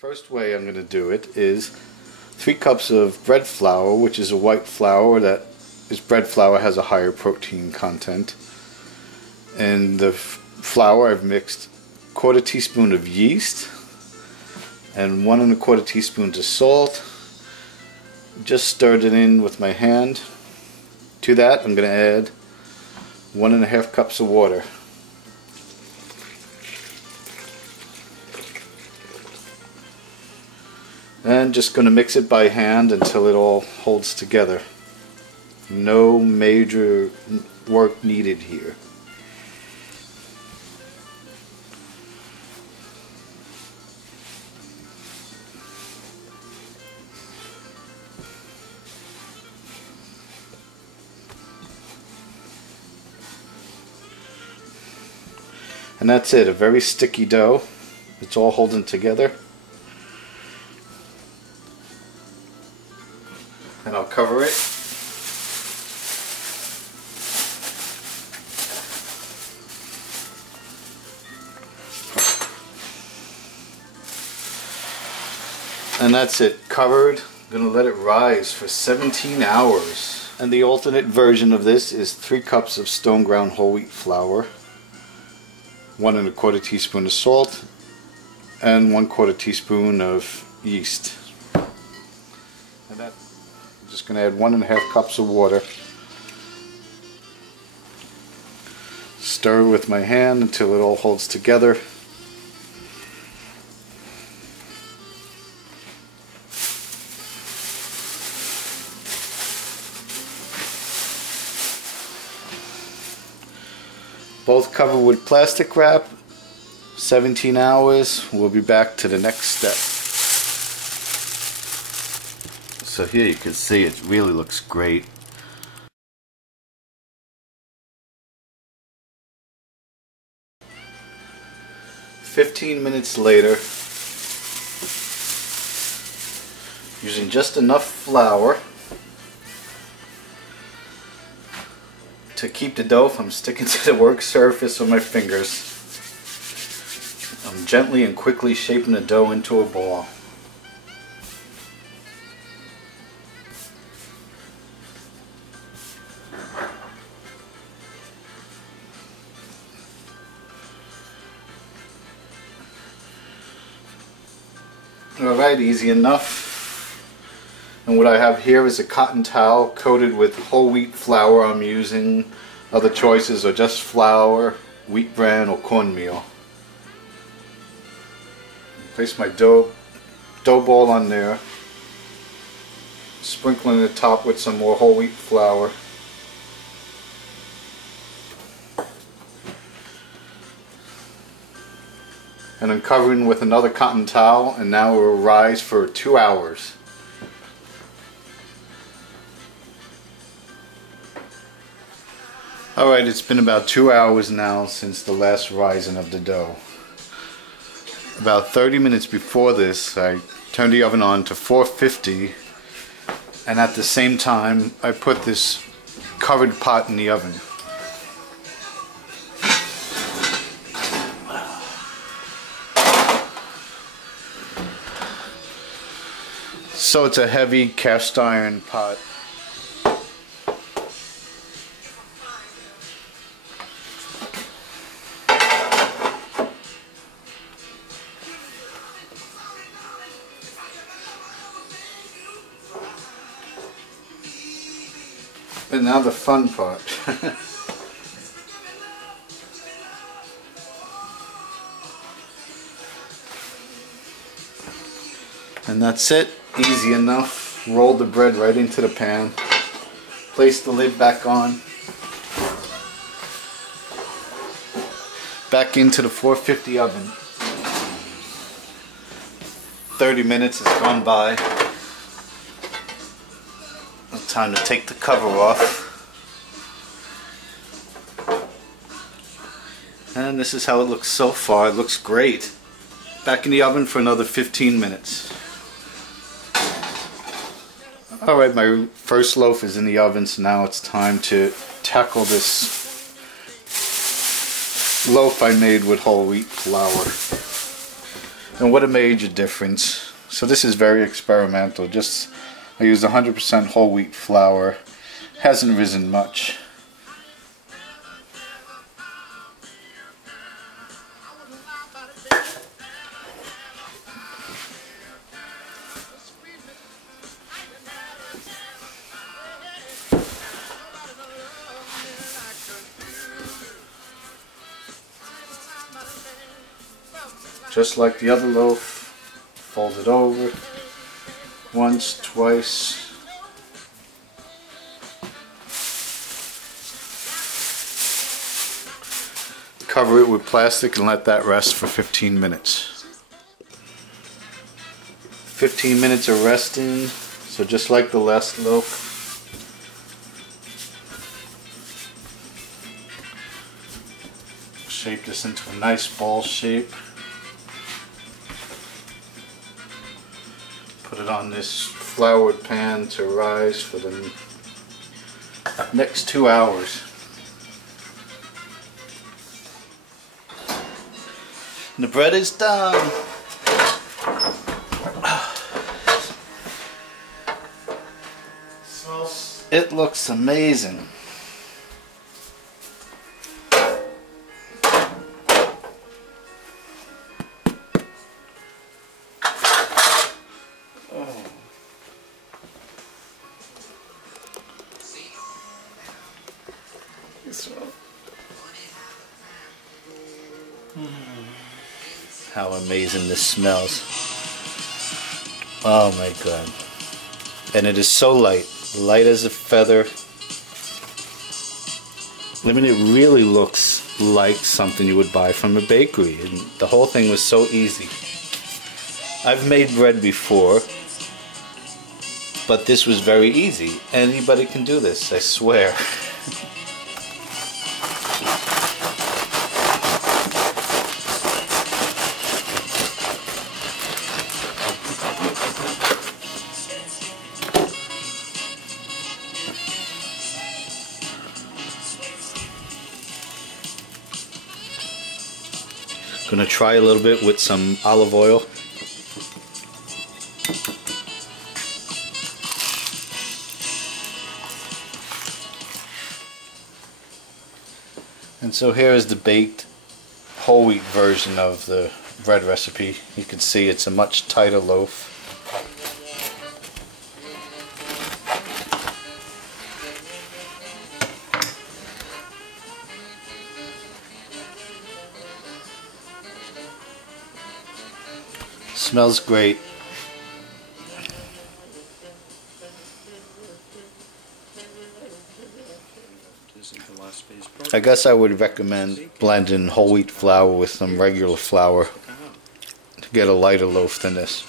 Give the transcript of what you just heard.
First way I'm going to do it is 3 cups of bread flour, which is a white flour that is bread flour, has a higher protein content. And the flour I've mixed 1/4 teaspoon of yeast and 1 1/4 teaspoons of salt. Just stirred it in with my hand. To that I'm going to add 1 1/2 cups of water. And just going to mix it by hand until it all holds together. No major work needed here. And that's it, a very sticky dough. It's all holding together. And I'll cover it. And that's it, covered. I'm going to let it rise for 17 hours. And the alternate version of this is 3 cups of stone ground whole wheat flour, 1 1/4 teaspoon of salt, and 1/4 teaspoon of yeast. And that, I'm just going to add 1 1/2 cups of water. Stir with my hand until it all holds together. Both covered with plastic wrap. 17 hours. We'll be back to the next step. So here you can see it really looks great. "15 minutes later, using just enough flour to keep the dough from sticking to the work surface of my fingers, I'm gently and quickly shaping the dough into a ball. Alright, easy enough. And what I have here is a cotton towel coated with whole wheat flour I'm using. Other choices are just flour, wheat bran, or cornmeal. Place my dough ball on there, sprinkling the top with some more whole wheat flour. And I'm covering with another cotton towel, and now it will rise for 2 hours. Alright, it's been about 2 hours now since the last rising of the dough. About 30 minutes before this, I turned the oven on to 450, and at the same time I put this covered pot in the oven. So it's a heavy cast iron pot. And now the fun part. And that's it. Easy enough. Roll the bread right into the pan. Place the lid back on. Back into the 450 oven. 30 minutes has gone by. Time to take the cover off. And this is how it looks so far. It looks great. Back in the oven for another 15 minutes. Alright, my first loaf is in the oven, so now it's time to tackle this loaf I made with whole wheat flour. And what a major difference. So this is very experimental. I used 100% whole wheat flour. Hasn't risen much. Just like the other loaf, fold it over once, twice. Cover it with plastic and let that rest for 15 minutes. 15 minutes of resting, so just like the last loaf. Shape this into a nice ball shape. Put it on this floured pan to rise for the next 2 hours. And the bread is done. It looks amazing. How amazing this smells. Oh my god. And it is so light. Light as a feather. I mean, it really looks like something you would buy from a bakery. And the whole thing was so easy. I've made bread before, but this was very easy. Anybody can do this, I swear. Gonna try a little bit with some olive oil. And so here is the baked whole wheat version of the bread recipe. You can see it's a much tighter loaf. Smells great. I guess I would recommend blending whole wheat flour with some regular flour to get a lighter loaf than this.